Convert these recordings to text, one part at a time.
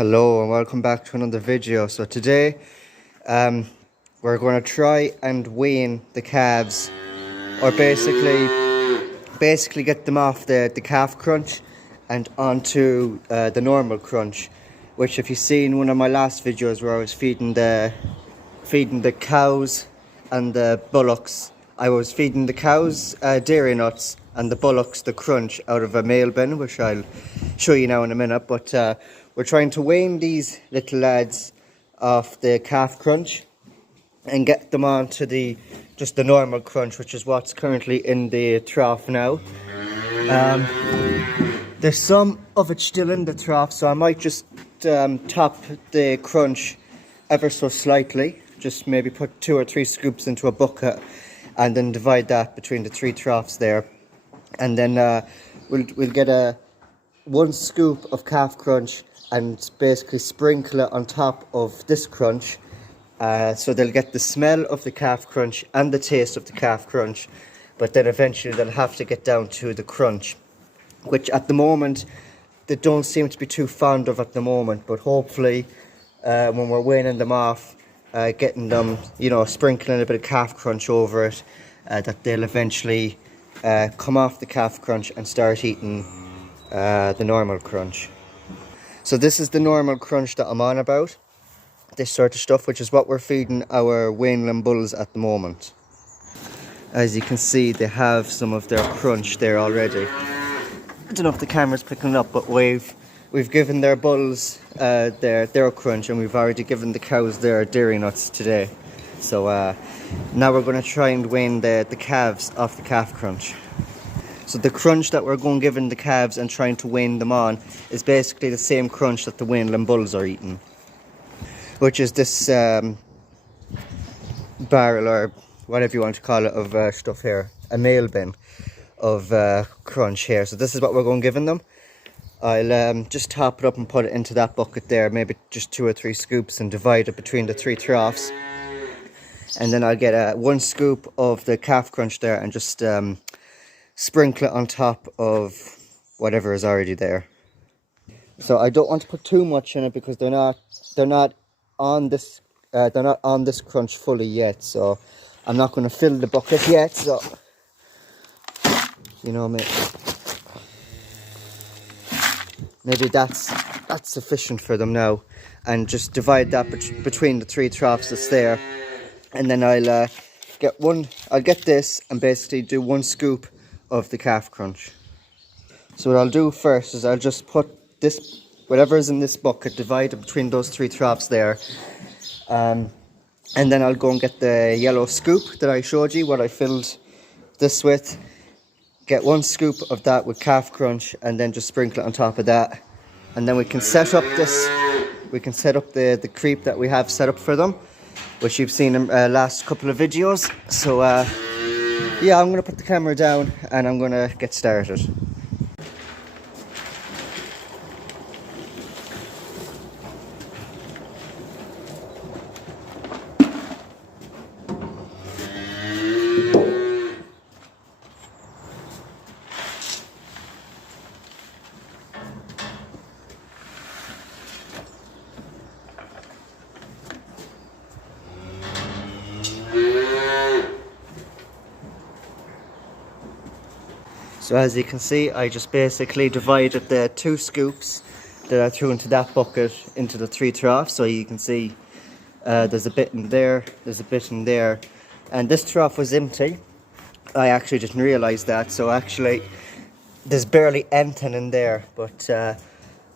Hello and welcome back to another video. So today we're going to try and wean the calves, or basically get them off the calf crunch and onto the normal crunch, which if you've seen one of my last videos where I was feeding the cows and the bullocks, I was feeding the cows dairy nuts and the bullocks the crunch out of a mail bin, which I'll show you now in a minute. But we're trying to wean these little lads off the calf crunch and get them onto just the normal crunch, which is what's currently in the trough now. There's some of it still in the trough, so I might just top the crunch ever so slightly, just maybe put 2 or 3 scoops into a bucket and then divide that between the 3 troughs there, and then we'll get 1 scoop of calf crunch and basically sprinkle it on top of this crunch, so they'll get the smell of the calf crunch and the taste of the calf crunch, but then eventually they'll have to get down to the crunch, which at the moment they don't seem to be too fond of at the moment. But hopefully when we're weaning them off, getting them, sprinkling a bit of calf crunch over it, that they'll eventually come off the calf crunch and start eating the normal crunch. So this is the normal crunch that I'm on about, this sort of stuff, which is what we're feeding our weanling bulls at the moment. As you can see, they have some of their crunch there already. I don't know if the camera's picking it up, but we've given their bulls their crunch, and we've already given the cows their dairy nuts today. So now we're going to try and wean the calves off the calf crunch. So the crunch that we're going giving the calves and trying to wean them on is basically the same crunch that the weanling bulls are eating, which is this barrel, or whatever you want to call it, of stuff here, a mail bin of crunch here. So this is what we're going giving them. I'll just top it up and put it into that bucket there, maybe just 2 or 3 scoops, and divide it between the 3 troughs. And then I'll get 1 scoop of the calf crunch there and just sprinkle it on top of whatever is already there. So I don't want to put too much in it because they're not on this crunch fully yet. So I'm not going to fill the bucket yet. So maybe that's sufficient for them now, and just divide that between the 3 troughs that's there. And then I'll get this and basically do 1 scoop of the calf crunch. So what I'll do first is I'll just put this, whatever is in this bucket, divide it between those 3 troughs there, and then I'll go and get the yellow scoop that I showed you, what I filled this with, get 1 scoop of that with calf crunch, and then just sprinkle it on top of that, and then we can set up the creep that we have set up for them, which you've seen in last couple of videos. So yeah, I'm going to put the camera down and I'm going to get started. So as you can see, I just basically divided the 2 scoops that I threw into that bucket into the 3 troughs. So you can see there's a bit in there, there's a bit in there, and this trough was empty. I actually didn't realise that, so actually there's barely anything in there. But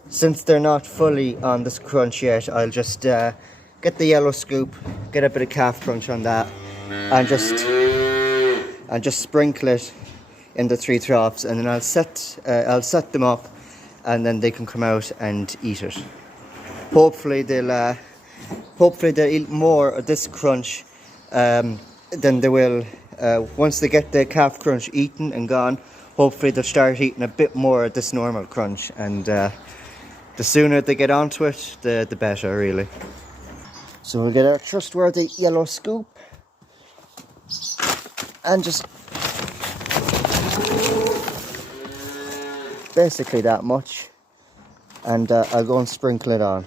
since they're not fully on this crunch yet, I'll just get the yellow scoop, get a bit of calf crunch on that, and just sprinkle it in the 3 troughs, and then I'll set them up, and then they can come out and eat it. Hopefully they'll eat more of this crunch than they will once they get the calf crunch eaten and gone. Hopefully they'll start eating a bit more of this normal crunch, and the sooner they get onto it, the better, really. So we'll get our trustworthy yellow scoop and just basically that much. and I'll go and sprinkle it on.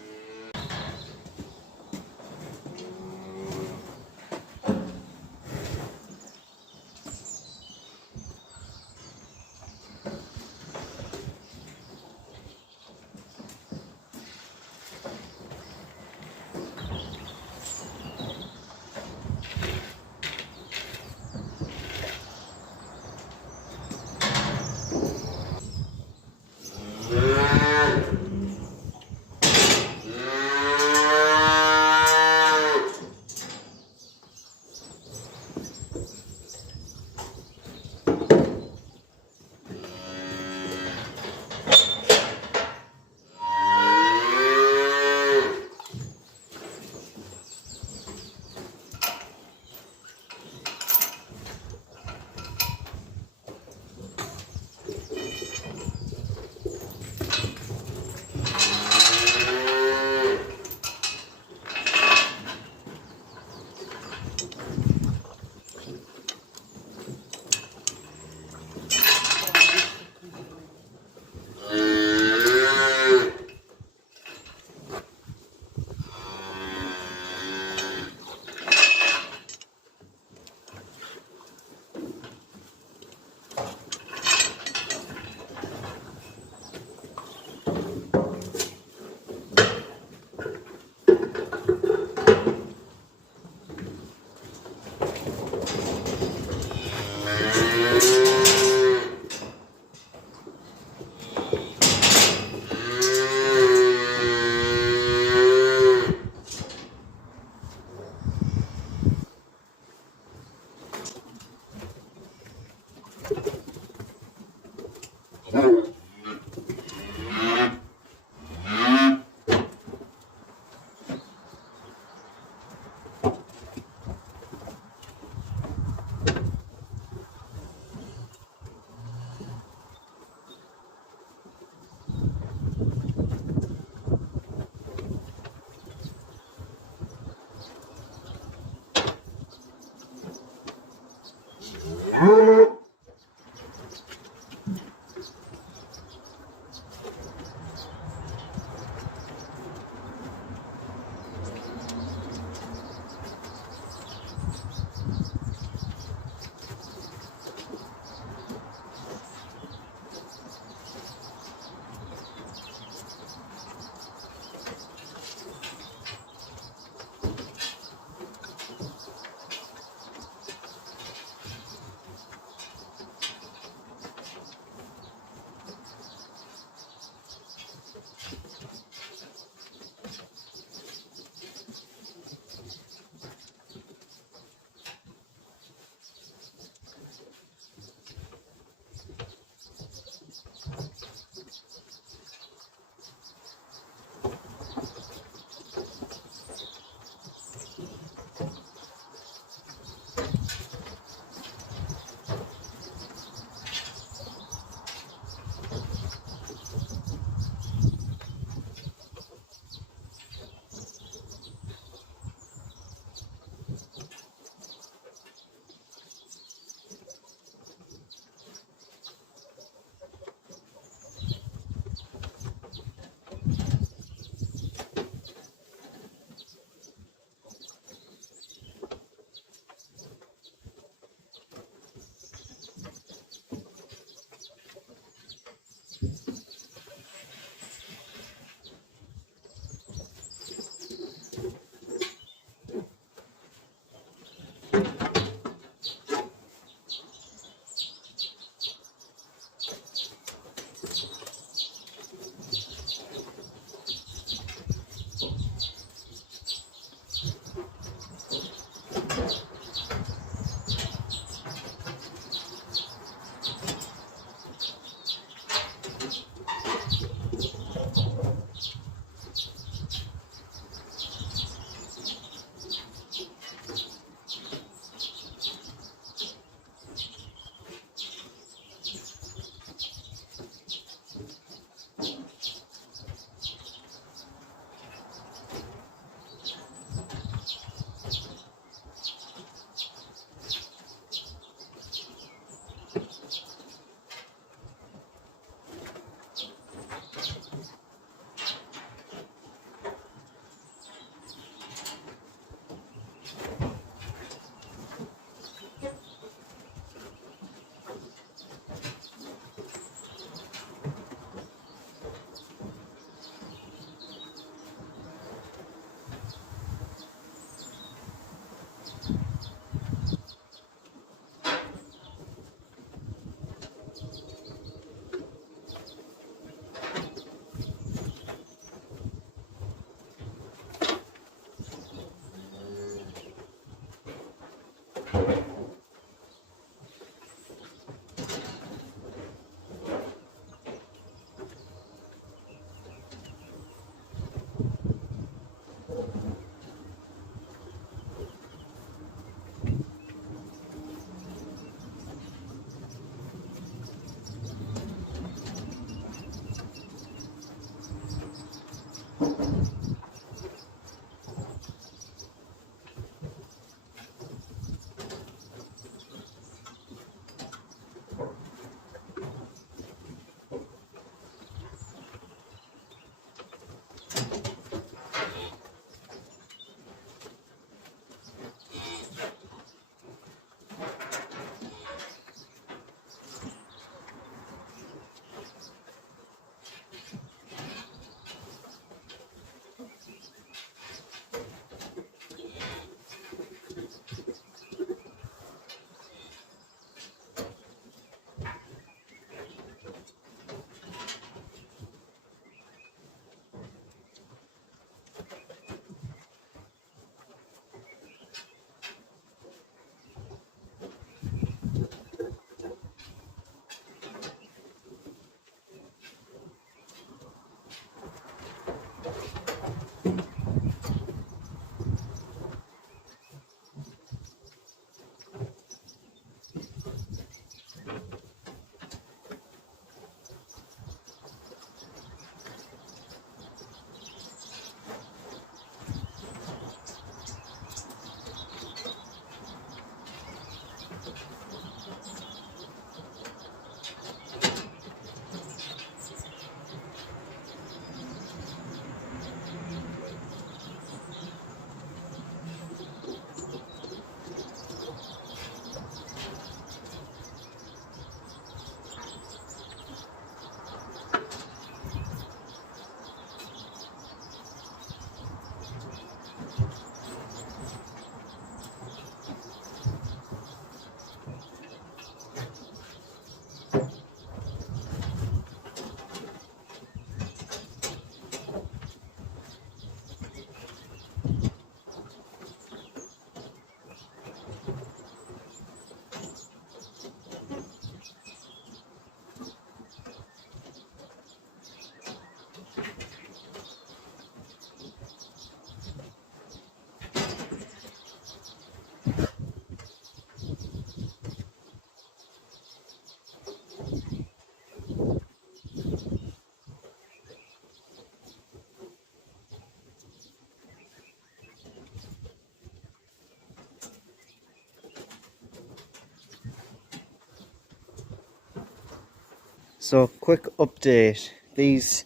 So quick update, these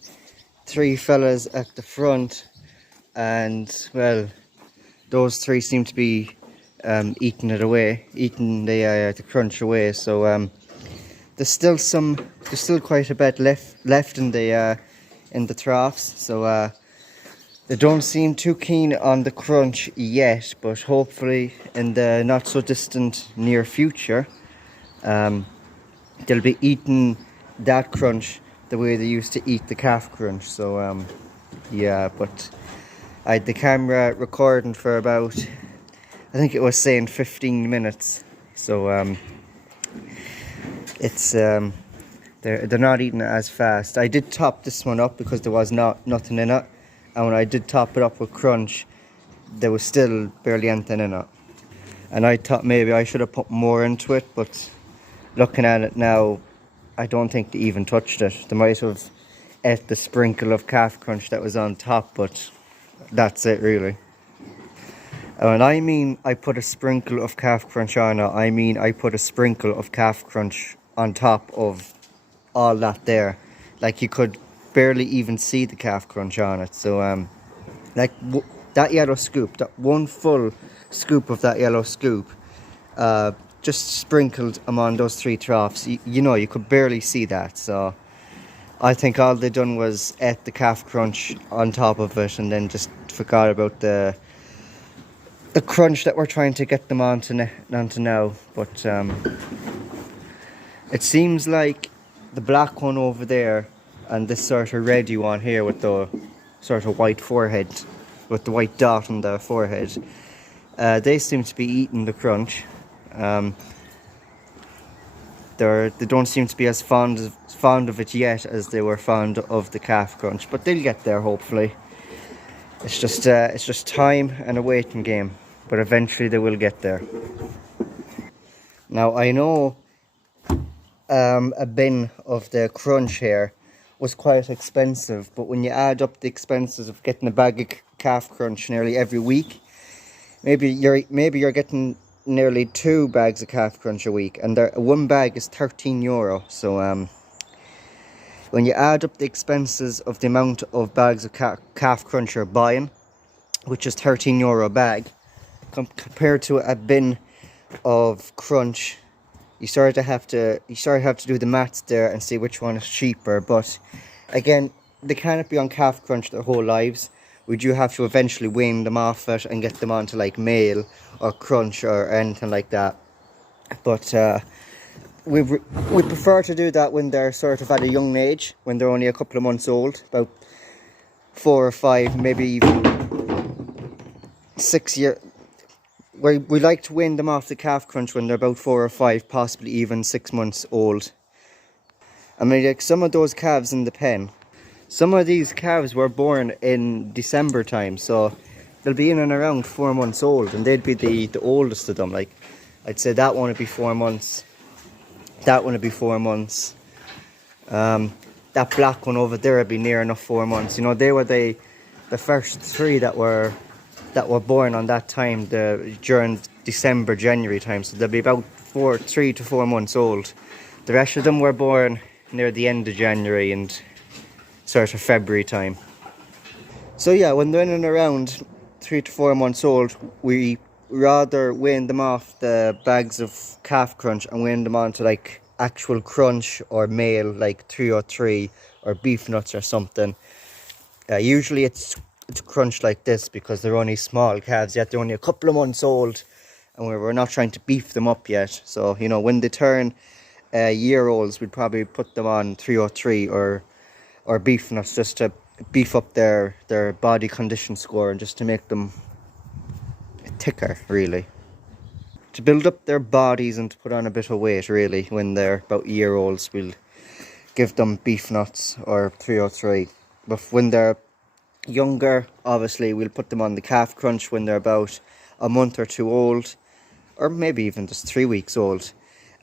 three fellas at the front, and well, those three seem to be eating it away, eating the crunch away. So there's still quite a bit left in the troughs. So they don't seem too keen on the crunch yet, but hopefully in the not so distant near future, they'll be eating that crunch the way they used to eat the calf crunch. So yeah, but I had the camera recording for about, I think it was saying 15 minutes. So it's they're not eating it as fast. I did top this one up because there was nothing in it, and when I did top it up with crunch, there was still barely anything in it. And I thought maybe I should have put more into it, but looking at it now, I don't think they even touched it. They might have ate the sprinkle of calf crunch that was on top, but that's it really. And I mean I put a sprinkle of calf crunch on it, I mean I put a sprinkle of calf crunch on top of all that there. Like, you could barely even see the calf crunch on it. So like that yellow scoop, that one full scoop of that yellow scoop, just sprinkled among those three troughs. You know, you could barely see that. So I think all they done was ate the calf crunch on top of it, and then just forgot about the crunch that we're trying to get them onto now. But it seems like the black one over there and this sort of reddy one here with the sort of white forehead, with the white dot on the forehead, they seem to be eating the crunch. They don't seem to be as fond of it yet as they were fond of the calf crunch, but they'll get there hopefully. It's just time and a waiting game, but eventually they will get there. Now I know a bin of the crunch here was quite expensive, but when you add up the expenses of getting a bag of calf crunch nearly every week, maybe you're getting nearly 2 bags of calf crunch a week, and one bag is €13. So when you add up the expenses of the amount of bags of calf crunch you're buying, which is €13 a bag, compared to a bin of crunch, you sort of have to do the maths there and see which one is cheaper. But again, they cannot be on calf crunch their whole lives. We do have to eventually wean them off it and get them onto like meal or crunch or anything like that. But we prefer to do that when they're sort of at a young age, when they're only a couple of months old, about 4 or 5, maybe even 6 years. We like to wean them off the calf crunch when they're about 4 or 5, possibly even 6 months old. I mean, like some of those calves in the pen, some of these calves were born in December time, so they'll be in and around 4 months old, and they'd be the oldest of them. Like, I'd say that one would be 4 months, that one would be 4 months, that black one over there would be near enough 4 months. You know, they were the first 3 that were born on that time, during December, January time, so they'll be about 3 to 4 months old. The rest of them were born near the end of January and sort of February time. So yeah, when they're in and around 3 to 4 months old, we rather wean them off the bags of calf crunch and wean them onto like actual crunch or meal, like 303 or beef nuts or something. Usually it's crunch like this because they're only small calves yet. They're only a couple of months old, and we're not trying to beef them up yet. So, you know, when they turn year-olds, we'd probably put them on 303 or beef nuts, just to beef up their body condition score and just to make them thicker, really. To build up their bodies and to put on a bit of weight, really. When they're about year-olds, we'll give them beef nuts or 303. But when they're younger, obviously we'll put them on the calf crunch when they're about a month or 2 old, or maybe even just 3 weeks old.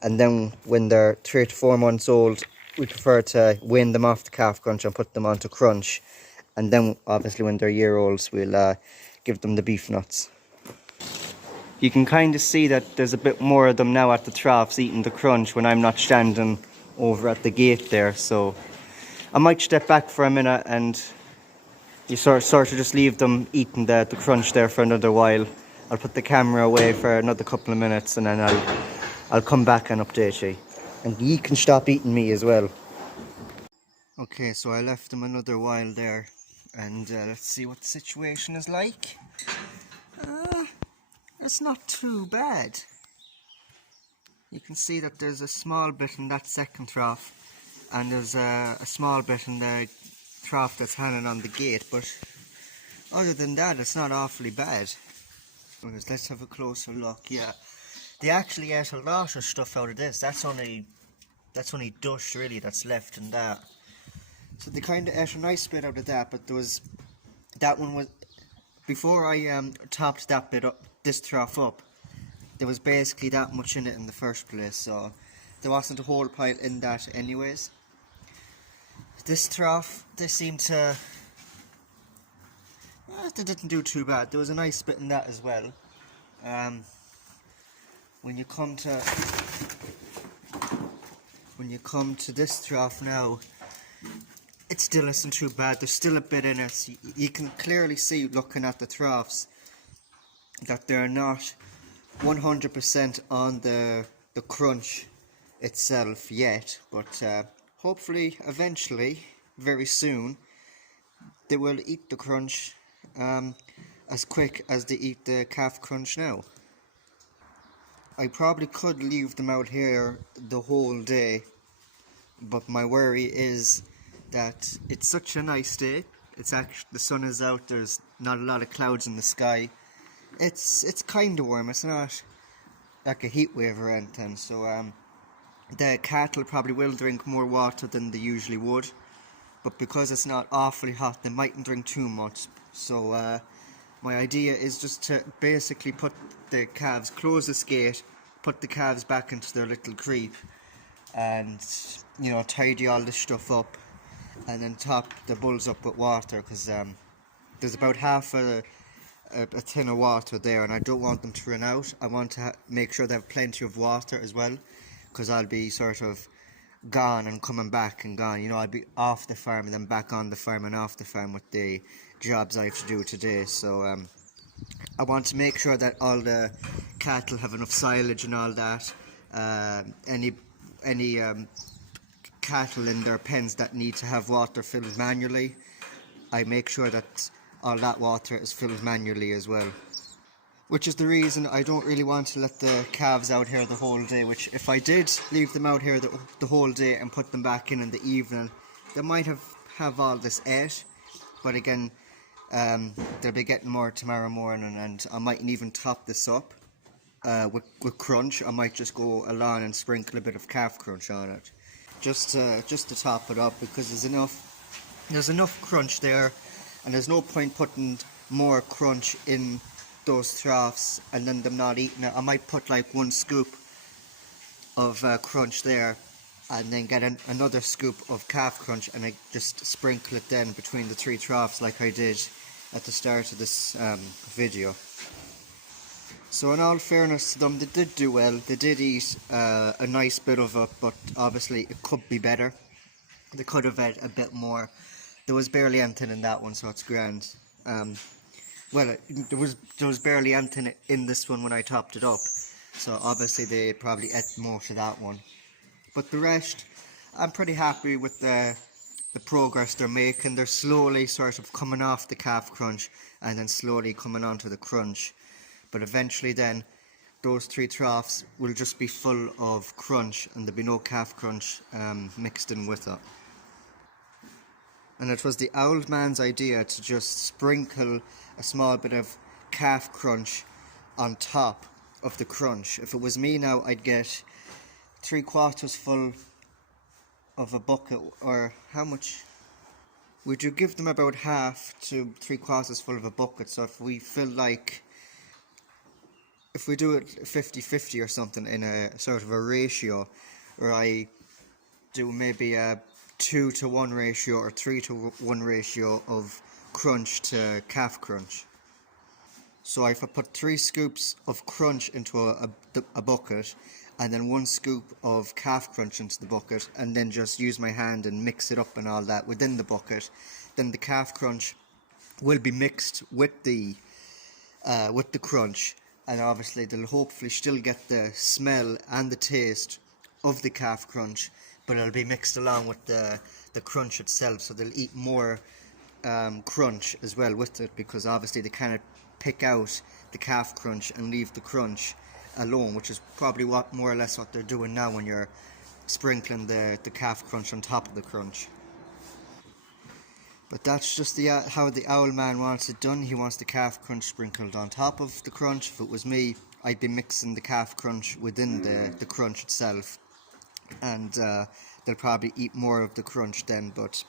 And then when they're 3 to 4 months old, we prefer to wean them off the calf crunch and put them onto crunch. And then obviously when they're year-olds, we'll give them the beef nuts. You can kind of see that there's a bit more of them now at the troughs eating the crunch when I'm not standing over at the gate there, so I might step back for a minute and you sort of just leave them eating the crunch there for another while. I'll put the camera away for another couple of minutes and then I'll come back and update you. And you can stop eating me as well. Okay, so I left them another while there, and let's see what the situation is like. It's not too bad. You can see that there's a small bit in that second trough, and there's a small bit in the trough that's hanging on the gate, but other than that, it's not awfully bad. Let's have a closer look. Yeah, they actually ate a lot of stuff out of this. That's only dust really that's left in that. So they kind of ate a nice bit out of that, but that one was, before I topped that bit up, this trough up, there was basically that much in it in the first place, so there wasn't a whole pile in that anyways. This trough, they seemed to, they didn't do too bad. There was a nice bit in that as well. When you come to this trough now, it still isn't too bad. There's still a bit in it. So you can clearly see, looking at the troughs, that they're not 100% on the crunch itself yet, but hopefully eventually, very soon, they will eat the crunch as quick as they eat the calf crunch now. I probably could leave them out here the whole day, but my worry is that it's such a nice day. It's actually, the sun is out, there's not a lot of clouds in the sky. It's kind of warm, it's not like a heat wave or anything, so the cattle probably will drink more water than they usually would, but because it's not awfully hot, they mightn't drink too much. So my idea is just to basically put the calves, close this gate, put the calves back into their little creep, and tidy all this stuff up, and then top the bulls up with water, because there's about half a tin of water there, and I don't want them to run out. I want to make sure they have plenty of water as well, because I'll be sort of gone and coming back and gone. I'll be off the farm and then back on the farm and off the farm with the jobs I have to do today. So I want to make sure that all the cattle have enough silage and all that. Any cattle in their pens that need to have water filled manually, I make sure that all that water is filled manually as well. Which is the reason I don't really want to let the calves out here the whole day, which if I did leave them out here the whole day and put them back in the evening, they might have all this ate, but again, they'll be getting more tomorrow morning, and I mightn't even top this up with crunch. I might just go along and sprinkle a bit of calf crunch on it, just to top it up, because there's enough crunch there, and there's no point putting more crunch in those troughs and then them not eating it. I might put like 1 scoop of crunch there, and then get another scoop of calf crunch, and I just sprinkle it then between the 3 troughs like I did at the start of this video. So in all fairness to them, they did do well. They did eat a nice bit of it, but obviously it could be better. They could have had a bit more. There was barely anything in that one, so it's grand. Well, there was barely anything in this one when I topped it up, so obviously they probably ate most of that one. But the rest, I'm pretty happy with the progress they're making. They're slowly sort of coming off the calf crunch and then slowly coming onto the crunch. But eventually then, those 3 troughs will just be full of crunch, and there'll be no calf crunch mixed in with it. And it was the old man's idea to just sprinkle a small bit of calf crunch on top of the crunch. If it was me now, I'd get 3/4 full of a bucket, or how much? Would you give them about half to 3/4 full of a bucket? So if we do it 50-50 or something in a sort of a ratio, or I do maybe a 2-to-1 ratio or 3-to-1 ratio of crunch to calf crunch. So if I put 3 scoops of crunch into a bucket, and then 1 scoop of calf crunch into the bucket, and then just use my hand and mix it up and all that within the bucket. Then the calf crunch will be mixed with the crunch, and obviously they'll hopefully still get the smell and the taste of the calf crunch, but it'll be mixed along with the crunch itself, so they'll eat more crunch as well with it, because obviously they kind of pick out the calf crunch and leave the crunch alone, which is probably more or less what they're doing now when you're sprinkling the calf crunch on top of the crunch. But that's just how the owl man wants it done. He wants the calf crunch sprinkled on top of the crunch. If it was me, I'd be mixing the calf crunch within the crunch itself, and they'll probably eat more of the crunch then. But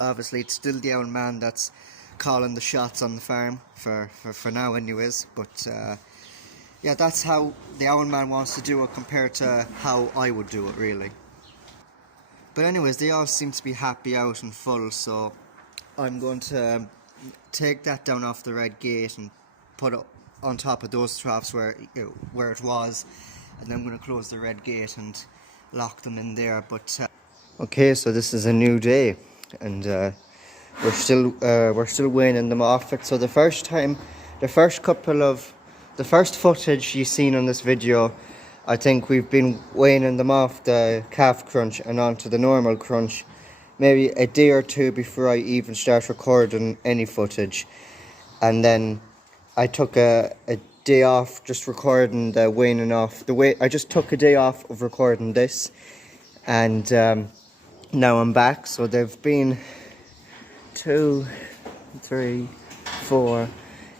obviously it's still the owl man that's calling the shots on the farm for now anyways. But yeah, that's how the owl man wants to do it compared to how I would do it, really. But anyways, they all seem to be happy out and full, so I'm going to take that down off the red gate and put it on top of those troughs where it was, and then I'm going to close the red gate and lock them in there. But okay, so this is a new day, and we're still weaning them off it. So the first footage you've seen on this video, I think we've been weaning them off the calf crunch and onto the normal crunch maybe a day or two before I even start recording any footage. And then I took a day off just recording the weaning off. I just took a day off of recording this, and now I'm back. So they've been 2, 3, 4,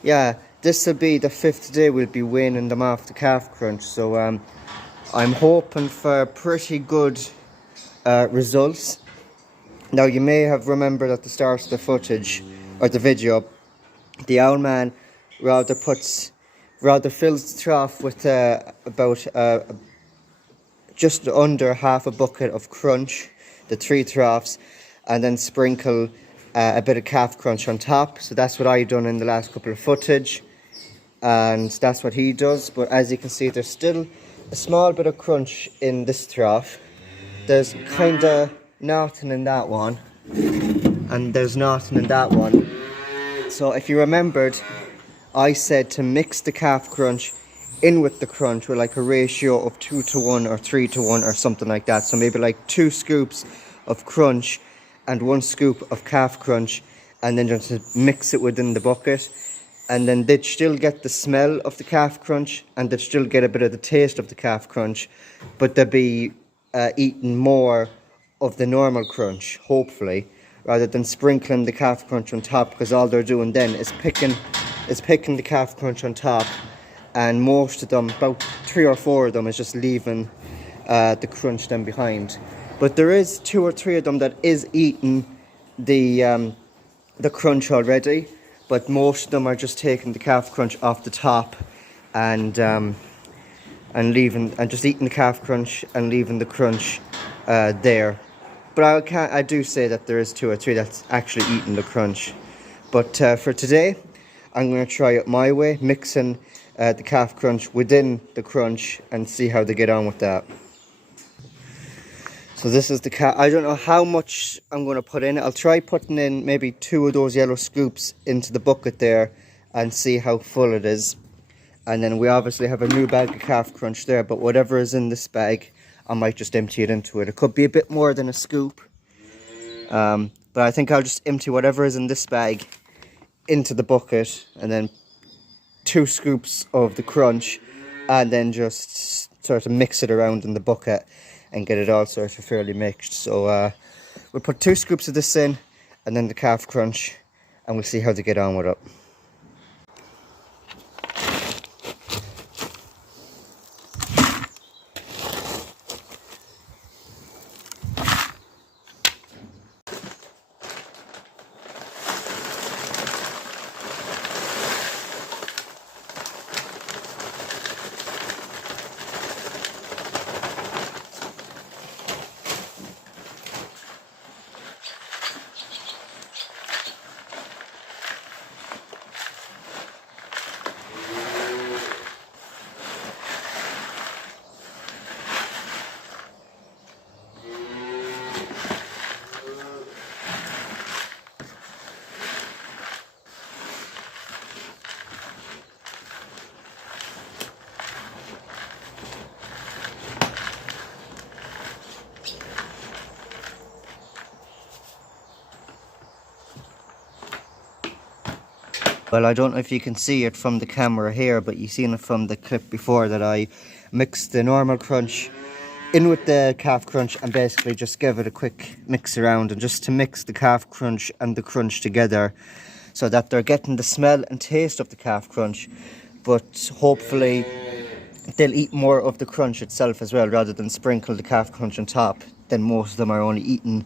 yeah, this will be the 5th day we'll be weaning them off the calf crunch. So I'm hoping for pretty good results. Now, you may have remembered at the start of the footage or the video, the owl man rather fills the trough with about just under half a bucket of crunch, the 3 troughs, and then sprinkle a bit of calf crunch on top. So that's what I've done in the last couple of footage, and that's what he does. But as you can see, there's still a small bit of crunch in this trough. There's kind of nothing in that one, and there's nothing in that one. So if you remembered, I said to mix the calf crunch in with the crunch with like a ratio of 2 to 1 or 3 to 1 or something like that. So maybe like 2 scoops of crunch and 1 scoop of calf crunch, and then just mix it within the bucket. And then they'd still get the smell of the calf crunch, and they'd still get a bit of the taste of the calf crunch, but they'd be eating more of the normal crunch, hopefully, rather than sprinkling the calf crunch on top, because all they're doing then is picking the calf crunch on top, and most of them, about 3 or 4 of them, is just leaving the crunch then behind. But there is 2 or 3 of them that is eating the crunch already, but most of them are just taking the calf crunch off the top and just eating the calf crunch and leaving the crunch there. But I do say that there is 2 or 3 that's actually eating the crunch. But for today, I'm going to try it my way, mixing the calf crunch within the crunch, and see how they get on with that. So this is the calf. I don't know how much I'm going to put in. I'll try putting in maybe 2 of those yellow scoops into the bucket there and see how full it is. And then we obviously have a new bag of calf crunch there, but whatever is in this bag, I might just empty it into it. It could be a bit more than a scoop, but I think I'll just empty whatever is in this bag into the bucket, and then 2 scoops of the crunch, and then just sort of mix it around in the bucket and get it all sort of fairly mixed. So we'll put 2 scoops of this in, and then the calf crunch, and we'll see how they get on with it. Well, I don't know if you can see it from the camera here, but you've seen it from the clip before that I mixed the normal crunch in with the calf crunch and basically just give it a quick mix around, and just to mix the calf crunch and the crunch together so that they're getting the smell and taste of the calf crunch, but hopefully they'll eat more of the crunch itself as well, rather than sprinkle the calf crunch on top. Then most of them are only eating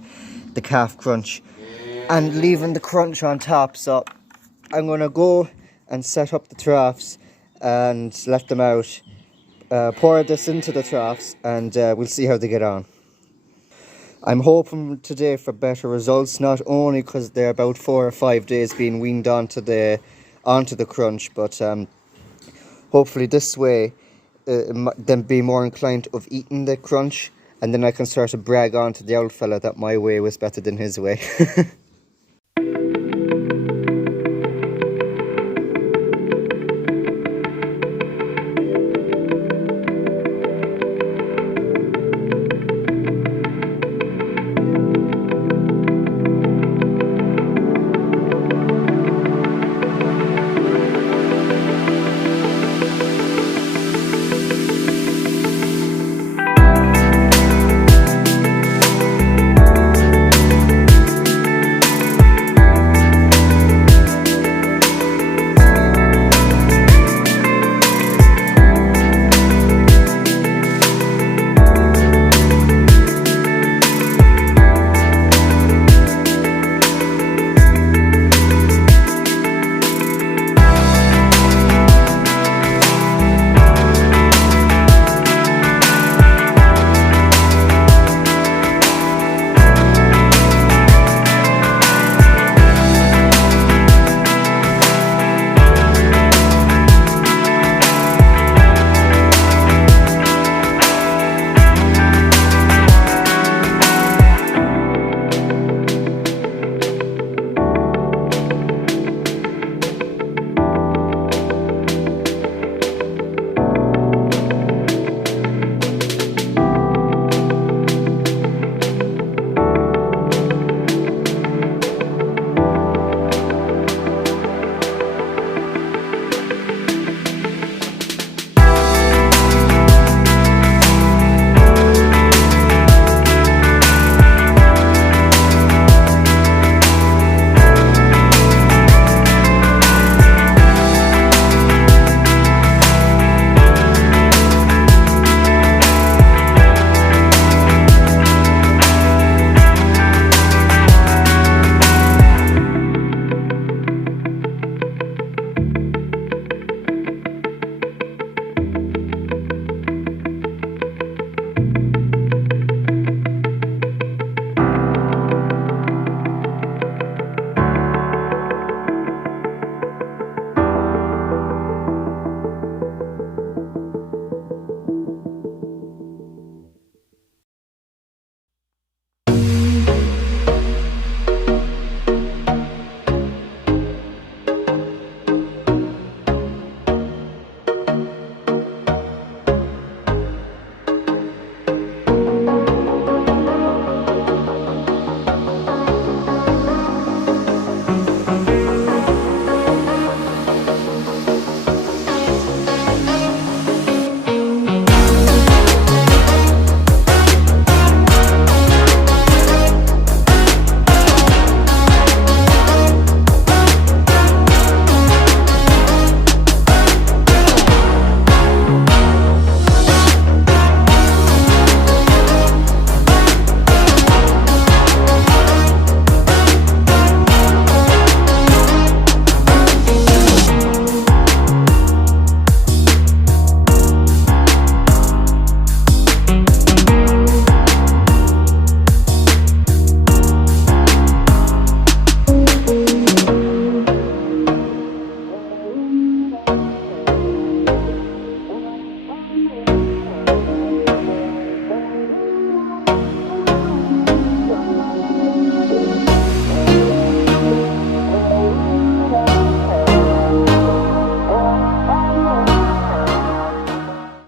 the calf crunch and leaving the crunch on top. So I'm going to go and set up the troughs and let them out, pour this into the troughs, and we'll see how they get on. I'm hoping today for better results, not only because they're about 4 or 5 days being weaned onto the crunch, but hopefully this way them be more inclined of eating the crunch, and then I can sort of brag on to the old fella that my way was better than his way.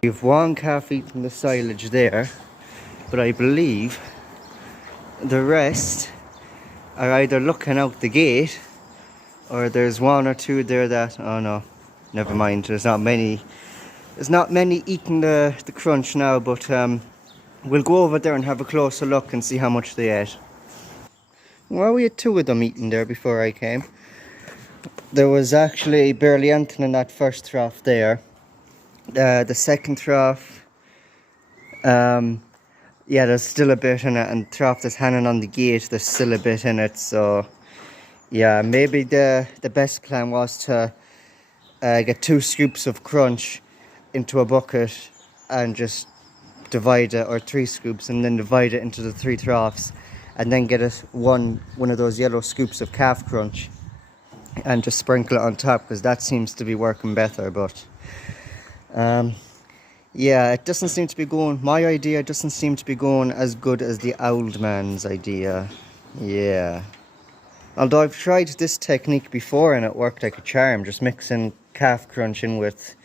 We've one calf eating the silage there, but I believe the rest are either looking out the gate Or there's one or two there that, oh no, never mind. There's not many. There's not many eating the crunch now, but we'll go over there and have a closer look and see how much they ate. Well, we had two of them eating there before I came. There was actually barely anything in that first trough there. The second trough, yeah, there's still a bit in it, and the trough that's hanging on the gate, there's still a bit in it. So yeah, maybe the best plan was to get 2 scoops of crunch into a bucket and just divide it, or 3 scoops, and then divide it into the 3 troughs, and then get it one of those yellow scoops of calf crunch and just sprinkle it on top, because that seems to be working better. But yeah, it doesn't seem to be going, my idea doesn't seem to be going as good as the old man's idea. Yeah. Although I've tried this technique before and it worked like a charm, just mixing calf crunch in with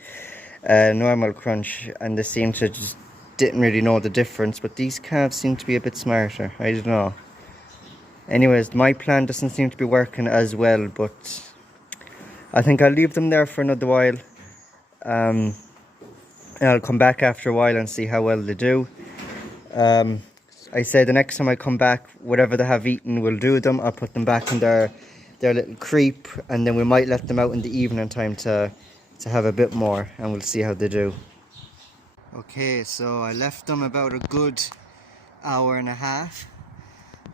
normal crunch, and they seem to just didn't really know the difference. But these calves seem to be a bit smarter, I don't know. Anyways, my plan doesn't seem to be working as well, but I think I'll leave them there for another while. And I'll come back after a while and see how well they do. I say the next time I come back, whatever they have eaten will do them. I'll put them back in their little creep, and then we might let them out in the evening time to have a bit more, and we'll see how they do. Okay, so I left them about a good hour and a half.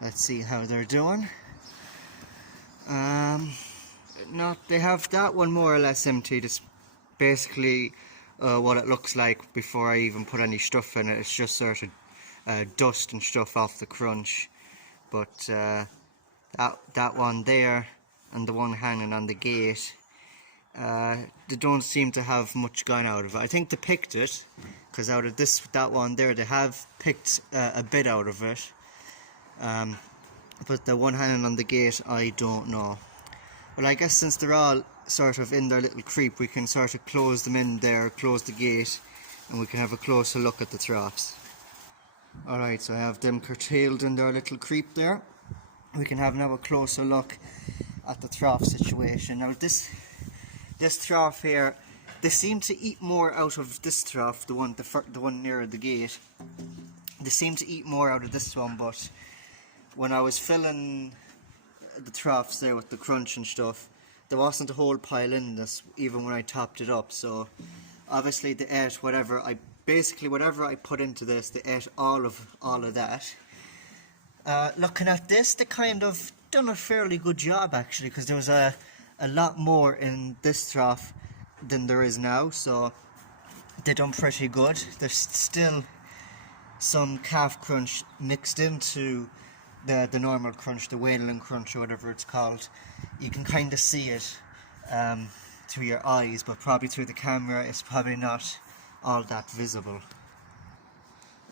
Let's see how they're doing. They have that one more or less emptied. It's basically what it looks like before I even put any stuff in it. It's just sort of dust and stuff off the crunch. But that one there and the one hanging on the gate, they don't seem to have much gone out of it. I think they picked it, because out of that one there, they have picked a bit out of it. But the one hanging on the gate, I don't know. Well, I guess since they're all sort of in their little creep, we can sort of close them in there, close the gate, and we can have a closer look at the troughs. Alright, so I have them curtailed in their little creep there. We can have now a closer look at the trough situation. Now this trough here, they seem to eat more out of this trough, the one near the gate. They seem to eat more out of this one, but when I was filling the troughs there with the crunch and stuff, there wasn't a whole pile in this, even when I topped it up. So obviously they ate whatever I put into this. They ate all of that. Looking at this, they kind of done a fairly good job actually, because there was a lot more in this trough than there is now, so they done pretty good. There's still some calf crunch mixed into the normal crunch, the weaning crunch or whatever it's called. You can kind of see it through your eyes, but probably through the camera it's probably not all that visible.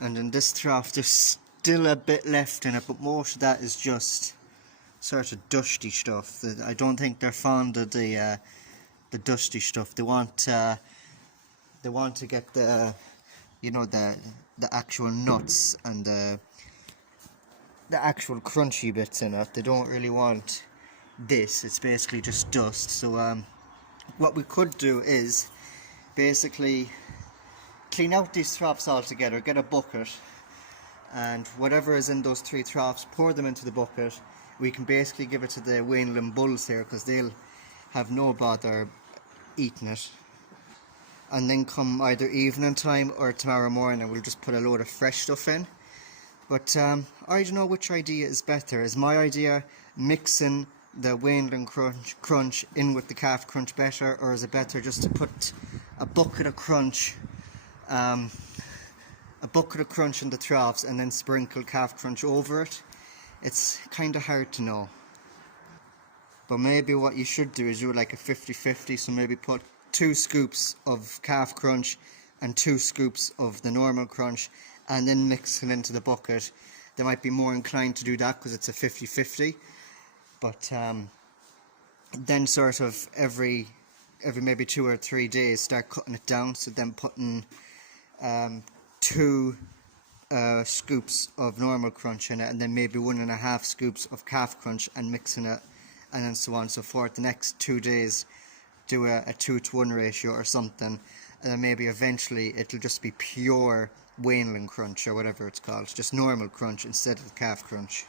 And in this trough there's still a bit left in it, but most of that is just sort of dusty stuff. I don't think they're fond of the dusty stuff. They want to get the actual nuts and the actual crunchy bits in it. They don't really want this. It's basically just dust. So what we could do is basically clean out these troughs altogether, get a bucket, and whatever is in those 3 troughs, pour them into the bucket. We can basically give it to the weanling bulls here, because they'll have no bother eating it. And then come either evening time or tomorrow morning, we'll just put a load of fresh stuff in. But I don't know which idea is better. Is my idea mixing the weanling crunch in with the calf crunch better, or is it better just to put a bucket of crunch in the troughs and then sprinkle calf crunch over it? It's kind of hard to know. But maybe what you should do is do like a 50-50, so maybe put 2 scoops of calf crunch and 2 scoops of the normal crunch, and then mix it into the bucket. They might be more inclined to do that because it's a 50-50. But then sort of every maybe 2 or 3 days start cutting it down, so then putting 2 scoops of normal crunch in it, and then maybe 1.5 scoops of calf crunch, and mixing it and then so on and so forth. The next 2 days do a 2-to-1 ratio or something, and then maybe eventually it'll just be pure weanling crunch or whatever it's called, just normal crunch instead of the calf crunch.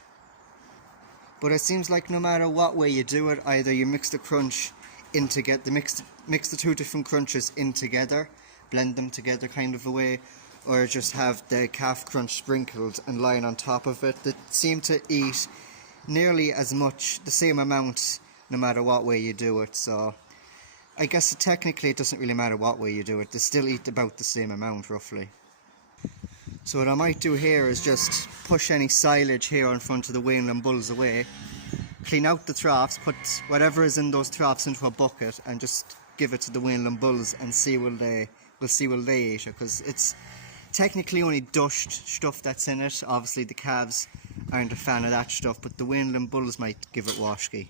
But it seems like no matter what way you do it, either you mix the crunch in together, mix the two different crunches in together, blend them together kind of a way, or just have the calf crunch sprinkled and lying on top of it. They seem to eat nearly as much, the same amount, no matter what way you do it. So I guess technically it doesn't really matter what way you do it, they still eat about the same amount roughly. So what I might do here is just push any silage here in front of the weanling bulls away, clean out the troughs, put whatever is in those troughs into a bucket and just give it to the weanling bulls and see will they eat it, because it's technically only dushed stuff that's in it. Obviously the calves aren't a fan of that stuff, but the weanling bulls might give it washki.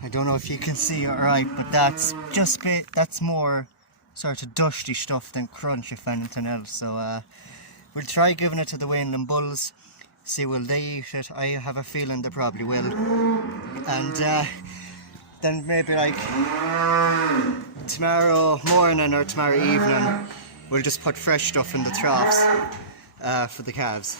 I don't know if you can see it right, but that's more sort of dusty stuff than crunch, if anything else. So we'll try giving it to the weanling bulls, see will they eat it. I have a feeling they probably will. And then maybe like tomorrow morning or tomorrow evening, we'll just put fresh stuff in the troughs for the calves.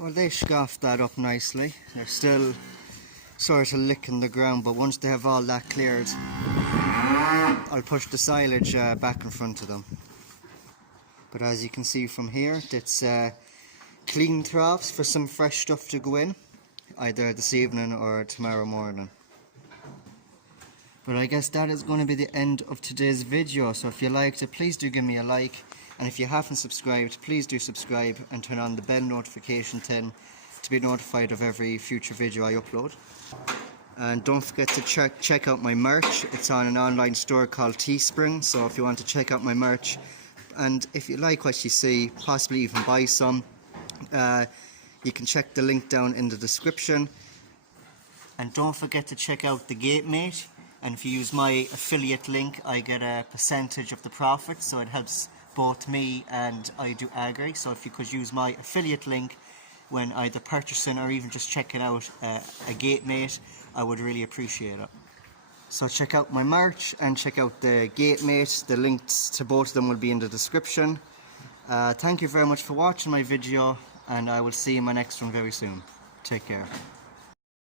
Well, they scoffed that up nicely. They're still sort of licking the ground, but once they have all that cleared, I'll push the silage back in front of them. But as you can see from here, it's clean troughs for some fresh stuff to go in, either this evening or tomorrow morning. But I guess that is going to be the end of today's video. So if you liked it, please do give me a like. And if you haven't subscribed, please do subscribe and turn on the bell notification tin to be notified of every future video I upload. And don't forget to check out my merch. It's on an online store called Teespring. So if you want to check out my merch, and if you like what you see, possibly even buy some, you can check the link down in the description. And don't forget to check out the GateMate. And if you use my affiliate link, I get a percentage of the profit, so it helps both me and I do Agri. So if you could use my affiliate link when either purchasing or even just checking out a GateMate, I would really appreciate it. So check out my merch and check out the GateMate. The links to both of them will be in the description. Thank you very much for watching my video, and I will see you in my next one very soon. Take care.